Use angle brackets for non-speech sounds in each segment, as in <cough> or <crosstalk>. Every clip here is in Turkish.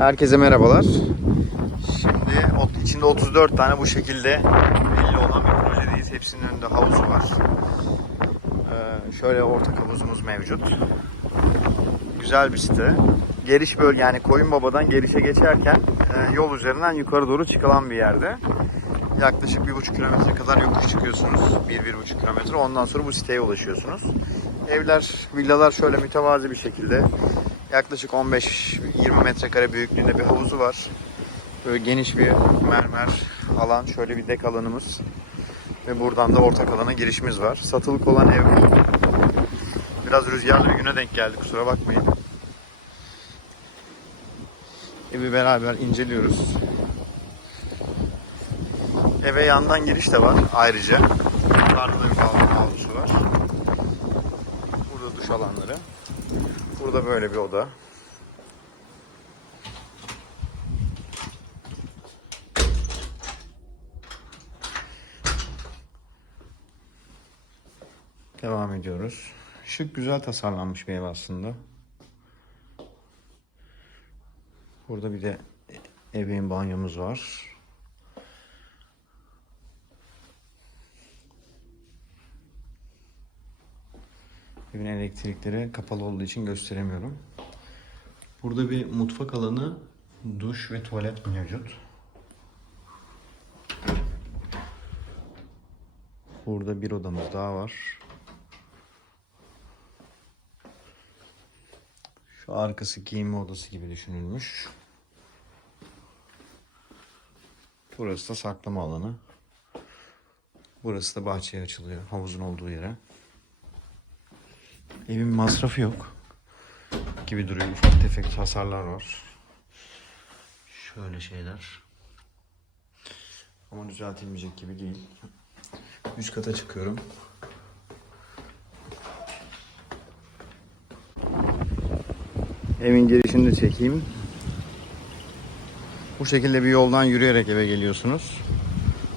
Herkese merhabalar. Şimdi içinde 34 tane bu şekilde belli olan bir projedeyiz. Hepsinin önünde havuzu var. Ee, şöyle ortak havuzumuz mevcut. Güzel bir site. Geriş bölge yani Koyunbaba'dan Geriş'e geçerken e, yol üzerinden yukarı doğru çıkılan bir yerde. Yaklaşık bir buçuk kilometre kadar yokuş çıkıyorsunuz. Bir, bir buçuk kilometre. Ondan sonra bu siteye ulaşıyorsunuz. Evler, villalar şöyle mütevazi bir şekilde. Yaklaşık 15-20 metrekare büyüklüğünde bir havuzu var. Böyle geniş bir mermer alan. Şöyle bir dek alanımız. Ve buradan da ortak alana girişimiz var. Satılık olan ev. Biraz rüzgarlı bir güne denk geldi kusura bakmayın. Evi beraber inceliyoruz. Eve yandan giriş de var ayrıca. Yukarıda da bir havlusu var. Burada duş alanları. Burada böyle bir oda. Devam ediyoruz. Şık güzel tasarlanmış bir ev aslında. Burada bir de ebeveyn banyomuz var. Evin elektrikleri kapalı olduğu için gösteremiyorum. Burada bir mutfak alanı, duş ve tuvalet mevcut. Burada bir odamız daha var. Şu arkası giyinme odası gibi düşünülmüş. Burası da saklama alanı. Burası da bahçeye açılıyor. Havuzun olduğu yere. Evin masrafı yok. Gibi duruyor. Ufak tefek hasarlar var. Şöyle şeyler. Ama düzeltilmeyecek gibi değil. Üst kata çıkıyorum. Evin girişini de çekeyim. Bu şekilde bir yoldan yürüyerek eve geliyorsunuz.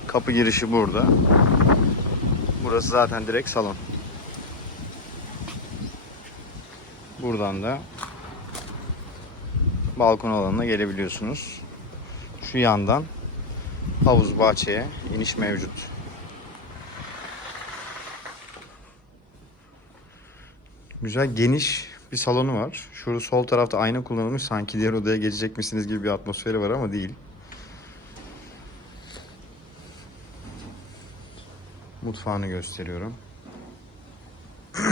Kapı girişi burada. Burası zaten direkt salon. Buradan da balkon alanına gelebiliyorsunuz. Şu yandan havuz bahçeye iniş mevcut. Güzel geniş bir salonu var. Şurada sol tarafta ayna kullanılmış. Sanki diğer odaya geçecek misiniz gibi bir atmosferi var ama değil. Mutfağını gösteriyorum. <clears throat>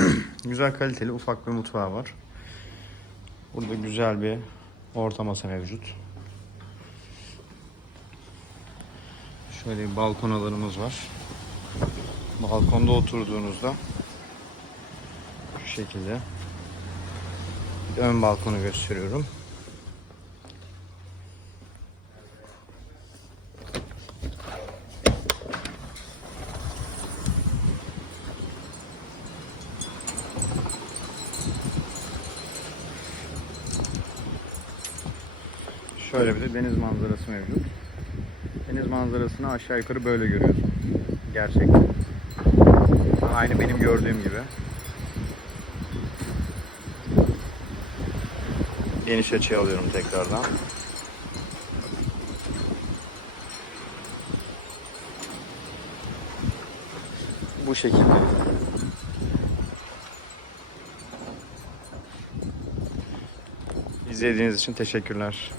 güzel kaliteli ufak bir mutfağı var. Burada güzel bir orta masa mevcut. Şöyle bir balkon alanımız var. Balkonda oturduğunuzda şu şekilde ön balkonu gösteriyorum. Şöyle bir de deniz manzarası mevcut. Deniz manzarasını aşağı yukarı böyle görüyorsun. Gerçekten. Aynı benim gördüğüm gibi. Geniş açıya alıyorum tekrardan. Bu şekilde. İzlediğiniz için teşekkürler.